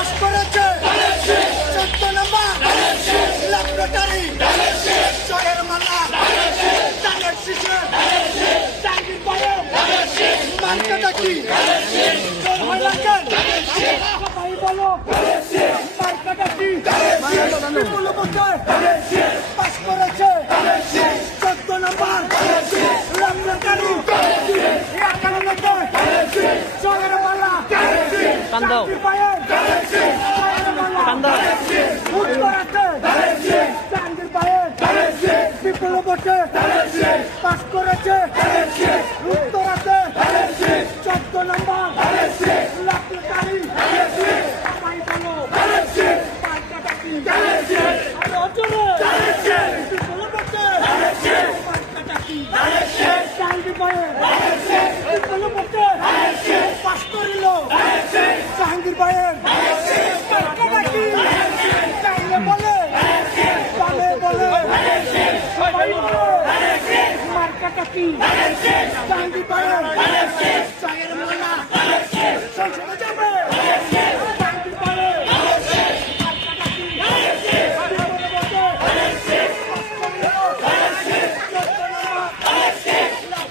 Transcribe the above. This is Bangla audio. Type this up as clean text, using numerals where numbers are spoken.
পাস করেছে 14 নম্বর ল্যাবরেটরি জয়ের মালা ধানের শীষে জাহাঙ্গীর ভাইয়ের মার্কাটা কি সবাই বলো মার্কাটা কি বিপুল ভোটে পাস করেছে 14 নম্বর ল্যাবরেটরি জয়ের মালা কান্দাও কান্দা জাহাঙ্গীর ভাইয়ের বিপুল ভোটে পাস করেছে উত্তরাতে 14 নম্বর ল্যাবরেটরি সবাই বলো মার্কাটা কি আর অজরে বিপুল ভোটে মার্কাটা কি জাহাঙ্গীর ভাইয়ের বিপুল ভোটে পাস করিল জাহাঙ্গীর ভাইয়ের মার্কাটা কি চাইলে বলে বলে বলে সবাই বলে মার্কাটা কি জাহাঙ্গীর ভাইয়ের জয়ের মালা